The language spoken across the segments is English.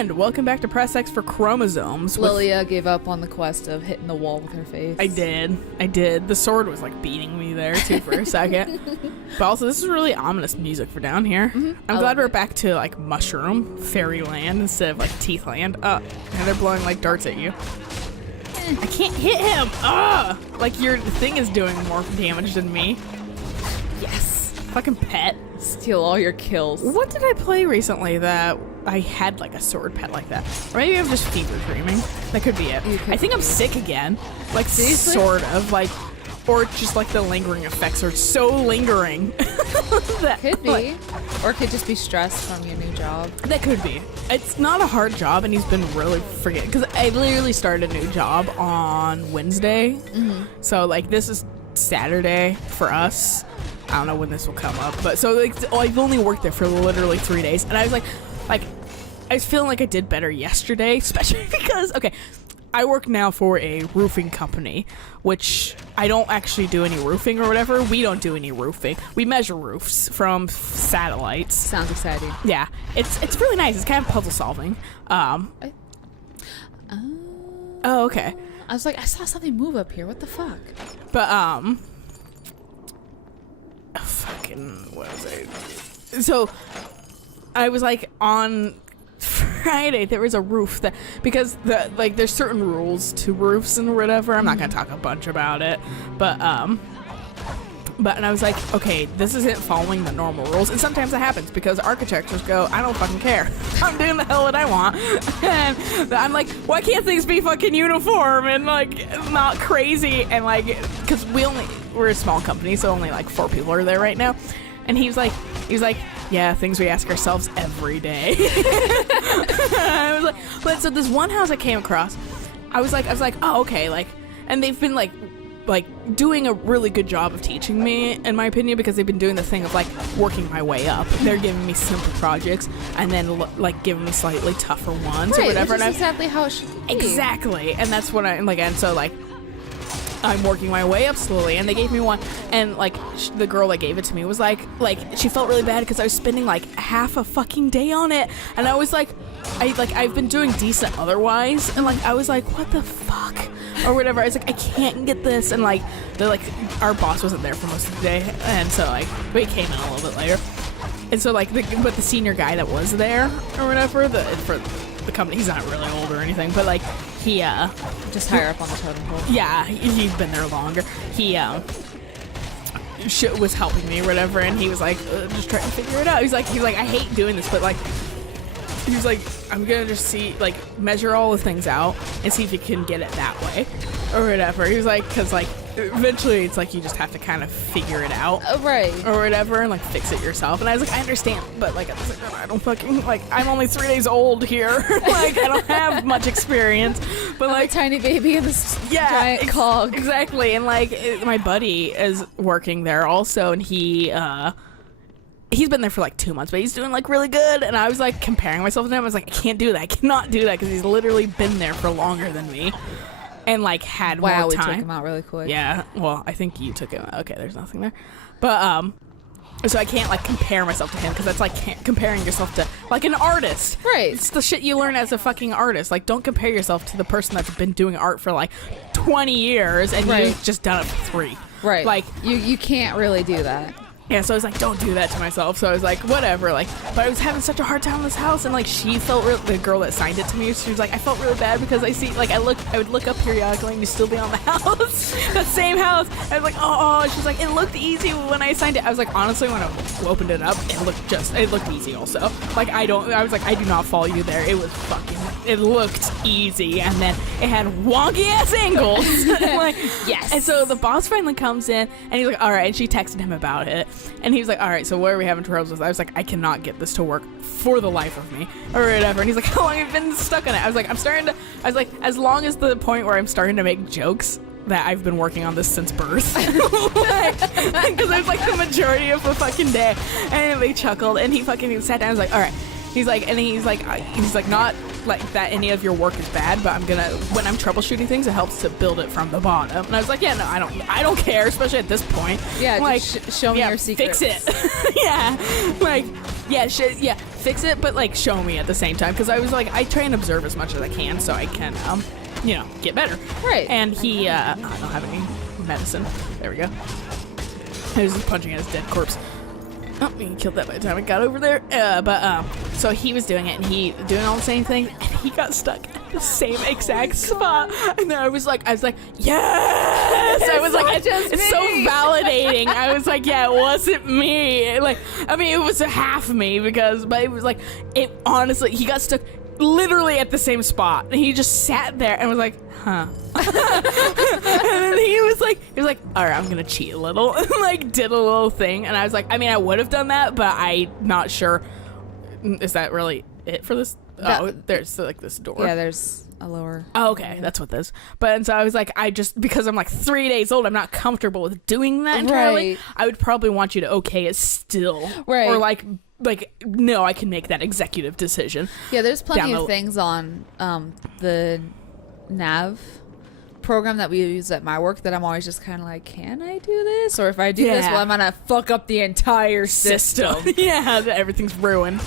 And welcome back to Press X for Chromosomes. Lilia gave up on the quest of hitting the wall with her face. I did. The sword was like beating me there too for a second. But also, this is really ominous music for down here. I'm glad we're back to like Mushroom Fairyland instead of like Teethland. And they're blowing like darts at you. I can't hit him. Like your thing is doing more damage than me. Yes. Fucking pet. Steal all your kills. What did I play recently that I had like a sword pet like that? Or maybe I'm just fever dreaming. That could be it. I think I'm sick again. Like, seriously? Sort of. Like, or just like the lingering effects are so lingering. That could be. Like, or it could just be stress from your new job. That could be. It's not a hard job, and he's been really forgetting. Because I literally started a new job on Wednesday. So, like, this is Saturday for us. I don't know when this will come up, but so like I've only worked there for literally 3 days, and I was like I was feeling like I did better yesterday, especially because I work now for a roofing company, which I don't actually do any roofing or whatever. We don't do any roofing. We measure roofs from satellites. Sounds exciting. Yeah, it's really nice. It's kind of puzzle solving. Oh, okay. I was like, I saw something move up here. What the fuck? But fucking what was I? So I was like on Friday there was a roof that because there's certain rules to roofs and whatever. I'm not gonna talk a bunch about it, but and I was like, okay, this isn't following the normal rules, and sometimes it happens because architects just go, I don't fucking care. I'm doing the hell that I want, and I'm like, why can't things be fucking uniform and like not crazy? And like, because we're a small company, so only like 4 people are there right now, and he was like, yeah, things we ask ourselves every day. I was like, but so this one house I came across, I was like, oh, okay, like, and they've been like doing a really good job of teaching me, in my opinion, because they've been doing the thing of like working my way up. They're giving me simple projects and then like giving me slightly tougher ones or whatever. Which is exactly how it should be. Exactly, and that's what I like. And so like I'm working my way up slowly, and they gave me one, and like the girl that gave it to me was like she felt really bad because I was spending like half a fucking day on it, and I was like, I've been doing decent otherwise, and like I was like, what the fuck or whatever. I was like, I can't get this, and like they're like, our boss wasn't there for most of the day, and so like we came in a little bit later, and so like but the senior guy that was there or whatever for the company, he's not really old or anything, but like he just higher up on the totem pole. Yeah, he's been there longer. He was helping me or whatever, and he was like, just trying to figure it out. He's like, I hate doing this, but like, he was like, I'm gonna just see, like, measure all the things out and see if you can get it that way or whatever. He was like, because like eventually it's like you just have to kind of figure it out, right, or whatever, and like fix it yourself. And I was like, I understand, but like I was like, I don't fucking, like, I'm only 3 days old here. Like I don't have much experience, but I'm like a tiny baby in this giant cog. Exactly. And like my buddy is working there also, and he's been there for like 2 months, but he's doing like really good. And I was like comparing myself to him. I was like, I can't do that. I cannot do that because he's literally been there for longer than me and like had more time. We took him out really quick. Yeah. Well, I think you took him out. Okay, there's nothing there. But so I can't like compare myself to him because that's like comparing yourself to like an artist. Right. It's the shit you learn as a fucking artist. Like, don't compare yourself to the person that's been doing art for like 20 years and you've just done it for 3. Right. Like you can't really do that. Yeah, so I was like, don't do that to myself. So I was like, whatever. Like, but I was having such a hard time in this house, and like she felt the girl that signed it to me, she was like, I felt really bad because I see, like, I would look up periodically and you still be on the house, that same house. I was like, oh, she's like, it looked easy when I signed it. I was like, honestly, when I opened it up, it looked easy also. Like, I was like, I do not follow you there. It looked easy, and then it had wonky ass angles. Like, yes. And so the boss finally comes in, and he's like, all right, and she texted him about it. And he was like, all right, so what are we having troubles with? I was like, I cannot get this to work for the life of me or whatever. And he's like, how long have you been stuck on it? I was like, as long as the point where I'm starting to make jokes that I've been working on this since birth. Because it's like the majority of the fucking day. And they chuckled, and he sat down and was like, all right. He's like, not like that any of your work is bad, but when I'm troubleshooting things, it helps to build it from the bottom. And I was like, yeah, no, I don't care, especially at this point. Yeah, like, just show me your secrets. Fix it. Yeah, like, Yeah, fix it, but like show me at the same time, because I was like, I try and observe as much as I can so I can, get better. Right. And he, I don't have any medicine. There we go. I was just punching at his dead corpse. Oh, he killed that by the time I got over there. So he was doing it, and he doing all the same things, and he got stuck at the same exact spot. And then I was like, yes! I was like, it's so validating. I was like, yeah, it wasn't me. Like, I mean, it was a half me but it was like, it honestly, he got stuck literally at the same spot, and he just sat there and was like, huh. And then he was like, all right, I'm gonna cheat a little, and like did a little thing, and I was like, I mean, I would have done that, but I'm not sure. Is that really it for this? There's like this door. Yeah, there's a lower. Oh, okay, that's what this is. But and so I was like, because I'm like 3 days old, I'm not comfortable with doing that entirely. Right. I would probably want you to okay it still, Right? Or like no, I can make that executive decision. Yeah, there's plenty of things on the nav program that we use at my work that I'm always just kind of like, can I do this? Or if I do this, well, I'm gonna fuck up the entire system. Yeah, everything's ruined.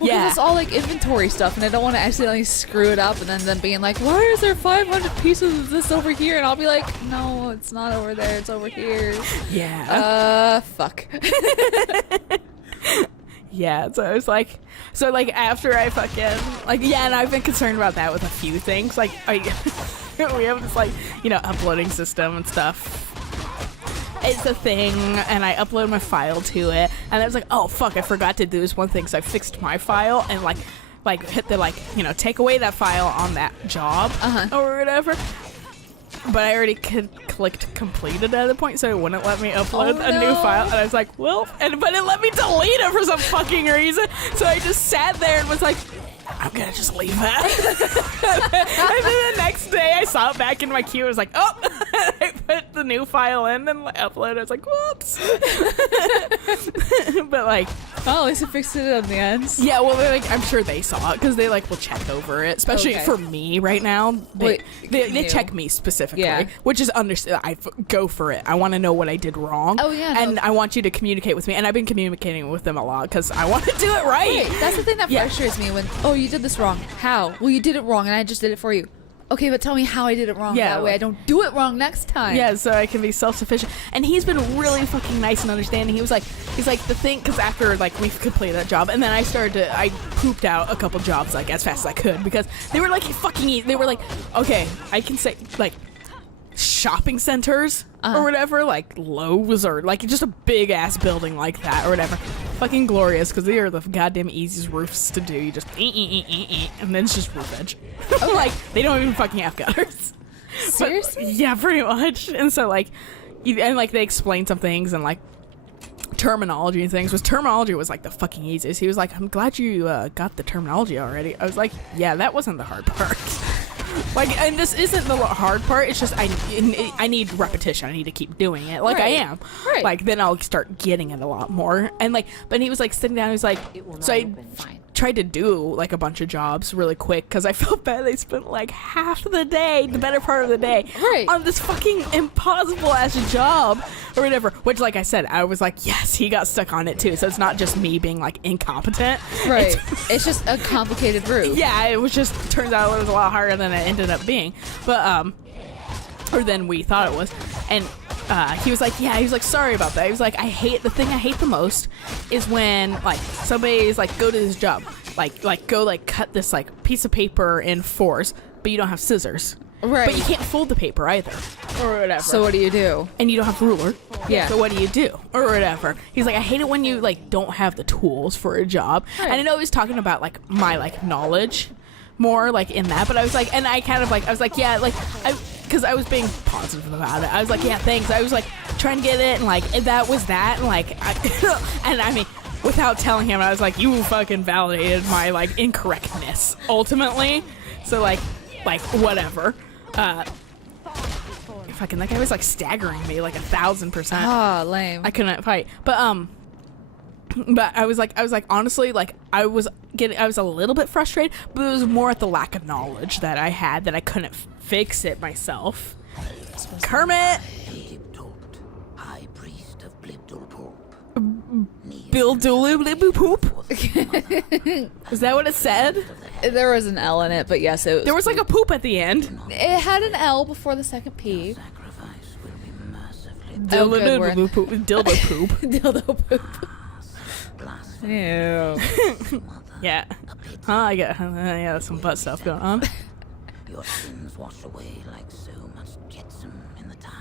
Well, yeah, it's all like inventory stuff, and I don't want to accidentally screw it up, and then them being like, why is there 500 pieces of this over here? And I'll be like, no, it's not over there, it's over here. Yeah. Fuck. Yeah, so I was like, after I fucking, like, yeah, and I've been concerned about that with a few things. Like, we have this, like, uploading system and stuff. It's a thing, and I upload my file to it, and I was like, oh, fuck, I forgot to do this one thing, so I fixed my file, and, like hit the, take away that file on that job, or whatever. But I already clicked completed at the point, so it wouldn't let me upload a new file. And I was like, well, but it let me delete it for some fucking reason. So I just sat there and was like, I'm gonna just leave that. And then the next day I saw it back in my queue. I was like, oh, I put the new file in and upload. I was like, whoops. But like, oh, at least it fixed it on the ends. Yeah, well, I'm sure they saw it because they will check over it, especially for me right now. They check me specifically, which is understood. I go for it. I want to know what I did wrong. Oh yeah, and I want you to communicate with me. And I've been communicating with them a lot because I want to do it right. That's the thing that frustrates me when you did this wrong. How? Well, you did it wrong, and I just did it for you. Okay, but tell me how I did it wrong. Yeah, that way I don't do it wrong next time. Yeah, so I can be self-sufficient. And he's been really fucking nice and understanding. He's like the thing, because after we've completed that job, and then I pooped out a couple jobs as fast as I could because they were they were like, okay, I can say shopping centers or whatever, like Lowe's or just a big ass building like that or whatever. Fucking glorious, because they are the goddamn easiest roofs to do. You just and then it's just roof edge. Okay. They don't even fucking have gutters. Seriously? But, yeah, pretty much. And so they explain some things and terminology and things. Terminology was the fucking easiest. He was like, I'm glad you got the terminology already. I was like, yeah, that wasn't the hard part. And this isn't the hard part. It's just I need repetition. I need to keep doing it I am. Right. Then I'll start getting it a lot more. And but he was sitting down. He was like, so I tried to do a bunch of jobs really quick because I felt bad. They spent half of the day, the better part of the day, on this fucking impossible ass job or whatever. Which, like I said, I was like, yes, he got stuck on it too. So it's not just me being incompetent. Right. It's just a complicated route. Yeah, it was just turns out it was a lot harder than it ended up being. But or than we thought it was. And he was like, yeah, he was like, sorry about that. He was like, the thing I hate the most is when somebody's go to this job, go cut this piece of paper in fours, but you don't have scissors. Right. But you can't fold the paper either. Or whatever. So what do you do? And you don't have ruler. Yeah. So what do you do? Or whatever. He's like, I hate it when you don't have the tools for a job. Right. And I know he was talking about my knowledge more in that, but I was and I kind of I was yeah, because I was being positive about it. I was like, yeah, thanks. I was trying to get it, and that was that, and I mean, without telling him, I was like, you fucking validated my incorrectness ultimately. So whatever. Fucking that guy was staggering me 1,000%. Oh, lame. I couldn't fight, but I was honestly I was a little bit frustrated, but it was more at the lack of knowledge that I had that I couldn't fix it myself. Kermit! High priest of Blibdulpoop. Bildulibpoop? Is that what it said? There was an L in it, but yes, There was like a poop at the end. It had an L before the second P. Dildo poop. Dildo poop. Dildo poop. Ew. Yeah. Huh, I got yeah, some butt stuff going on. Your sins wash away like so much jetsam in the tide.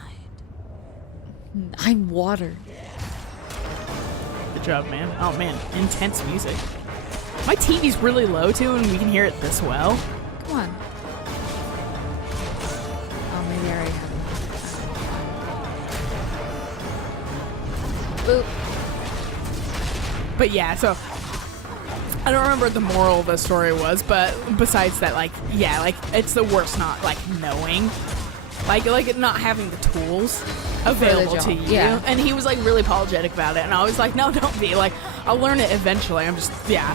I'm water. Good job, man. Oh man, intense music. My TV's really low too, and we can hear it this well. Come on. Oh, maybe I already have it. Boop. But yeah, so I don't remember what the moral of the story was, but besides that, like, yeah, like it's the worst not like knowing, like not having the tools available to you. Yeah. And he was like really apologetic about it, and I was like, no, don't be. Like, I'll learn it eventually. I'm just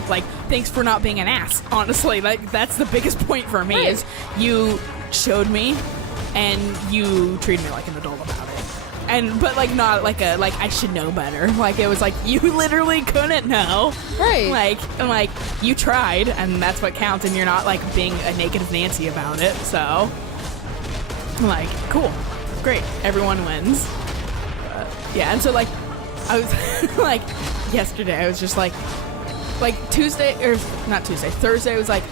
like, thanks for not being an ass. Honestly, like that's the biggest point for me is you showed me, and you treated me like an adult about it. But like not like I should know better. Like it was like you literally couldn't know. Right. Like you tried, and that's what counts. And you're not like being a negative Nancy about it. So I'm like, cool, great, everyone wins. Yeah, and so like I was like yesterday, I was just like Thursday I was like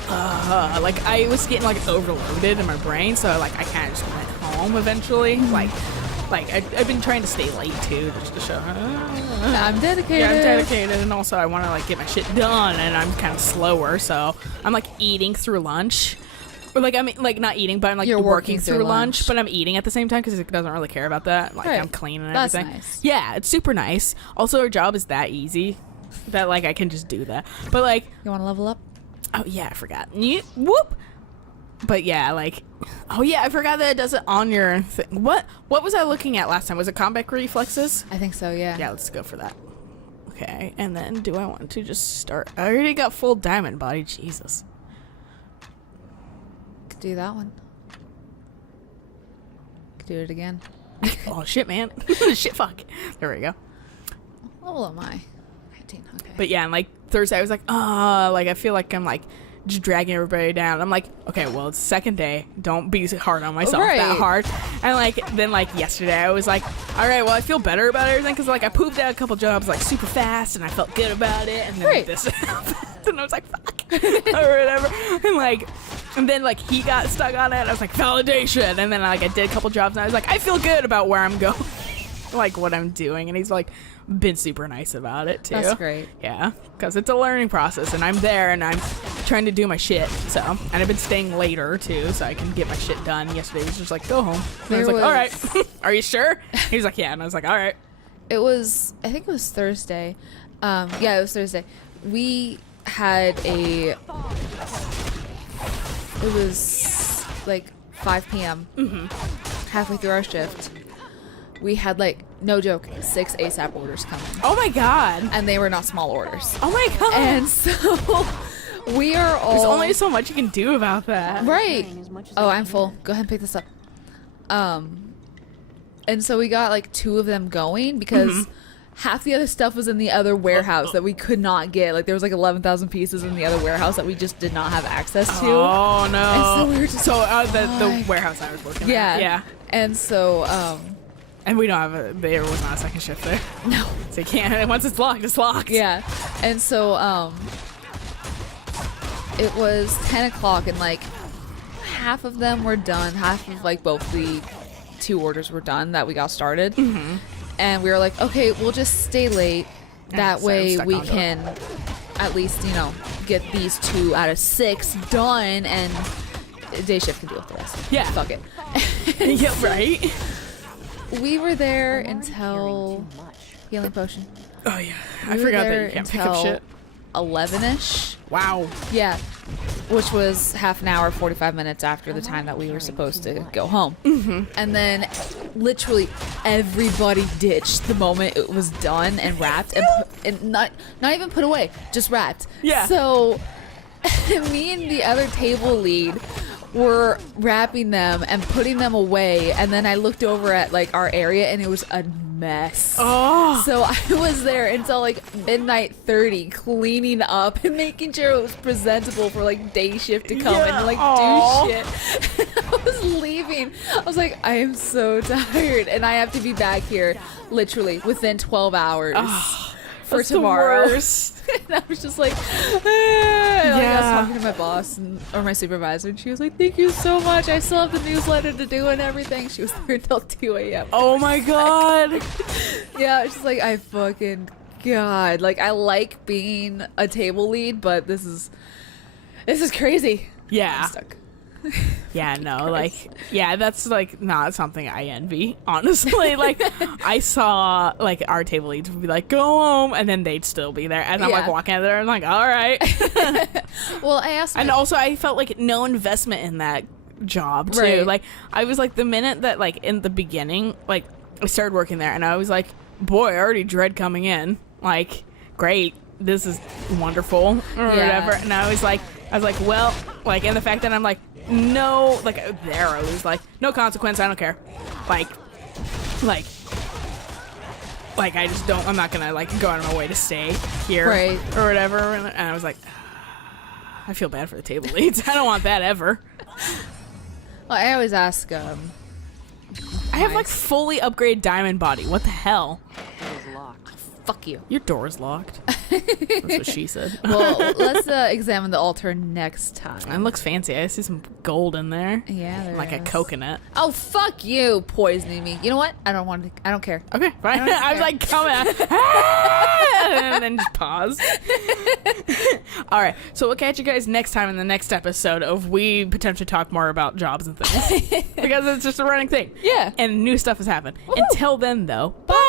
I was getting like overloaded in my brain, so like I kind of just went home eventually. Like I've been trying to stay late too, just to show. I'm dedicated. Yeah, I'm dedicated, and also I want to like get my shit done, and I'm kind of slower, so I'm like eating through lunch, or like I mean like not eating, but I'm like You're working through lunch, but I'm eating at the same time because it doesn't really care about that. Like Right. I'm clean and That's everything. nice. Yeah, it's super nice. Also, our job is that easy that like I can just do that. But like, You want to level up? oh yeah, I forgot. Whoop. But yeah, like, oh yeah, I forgot that it does it on your thing. What was I looking at last time? Was it combat reflexes? I think so, yeah. Yeah, let's go for that. Okay, and then do I want to just start? I already got full diamond body. Jesus. Could do that one. Could do it again. Oh shit, man. Shit, fuck. There we go. What level am I? 19, okay. But yeah, and like Thursday, I was like, like I feel like I'm like just dragging everybody down. I'm like, okay, well, it's the second day. Don't be hard on myself that hard. And like then like yesterday, I was like, all right, well, I feel better about everything because like I pooped out a couple jobs like super fast, and I felt good about it. And then this happened, and I was like, fuck, or whatever. And then like he got stuck on it. I was like, validation. And then like I did a couple jobs, and I was like, I feel good about where I'm going, like what I'm doing. And he's like been super nice about it too. That's great. Yeah, because it's a learning process, and I'm there, and I'm trying to do my shit. So, and I've been staying later too, so I can get my shit done. Yesterday was just like, go home. And I was like, all right, are you sure? He was like, yeah, and I was like, all right. I think it was Thursday. Yeah, it was Thursday. We had it was like 5 p.m. Halfway through our shift. We had like, no joke, 6 ASAP orders coming. Oh my god. And they were not small orders. Oh my god. And so we are all... There's only so much you can do about that. Right. Oh, I'm full. Go ahead and pick this up. And so we got like 2 of them going because half the other stuff was in the other warehouse that we could not get. Like there was like 11,000 pieces in the other warehouse that we just did not have access to. Oh no. And so we were just the warehouse I was working at. Yeah. And so and we don't have there was not a second shift there. No. So you can't, once it's locked, it's locked. Yeah. And so it was 10 o'clock and like half of them were done. Half of like both the 2 orders were done that we got started. And we were like, okay, we'll just stay late. That way we can at least, you know, get these 2 out of 6 done, and day shift can deal with the rest. Yeah. Fuck it. Yeah, right? We were there until healing potion. Oh yeah. I We were forgot that there you can't pick up until shit. 11ish. Wow. Yeah. Which was half an hour, 45 minutes after the time that we were supposed to go home. And then literally everybody ditched the moment it was done and wrapped and not even put away, just wrapped. Yeah. So me and the other table lead were wrapping them and putting them away, and then I looked over at like our area and it was a mess. Oh. So I was there until like midnight 30 cleaning up and making sure it was presentable for like day shift to come and like do shit. I was leaving. I was like, I am so tired and I have to be back here literally within 12 hours for tomorrow. The worst. And I was just like, and like, I was talking to my boss or my supervisor, and she was like, thank you so much. I still have the newsletter to do and everything. She was there until 2 a.m. Oh my god. Yeah, it's just like, I fucking, God. Like, I like being a table lead, but this is crazy. Yeah. I'm stuck. Yeah, no, like, yeah, that's like not something I envy, honestly. Like, I saw like our table leads would be like, go home, and then they'd still be there, and I'm like walking out there, and I'm like, all right. Well, I asked, and also I felt like no investment in that job too. Right. Like, I was like, the minute that like in the beginning, like I started working there, and I was like, boy, I already dread coming in. Like, great, this is wonderful or whatever. And I was like, well, like, and the fact that I'm like, no, like there I was like, no consequence, I don't care, like I just don't, I'm not gonna like go out of my way to stay here, Right. or whatever. And I was like, I feel bad for the table leads. I don't want that ever. well, I always ask, I have like fully upgraded diamond body. What the hell? fuck you. Your door's locked. That's what she said. Well, let's examine the altar next time. It looks fancy. I see some gold in there. Yeah, there Like a is. coconut. Oh, fuck you, poisoning me. You know what? I don't want to. I don't care. Okay, fine. I don't I was care. like, come on. And then just pause. All right, so we'll catch you guys next time in the next episode of we potentially talk more about jobs and things. Because it's just a running thing. Yeah. And new stuff has happened. Until then, though, bye.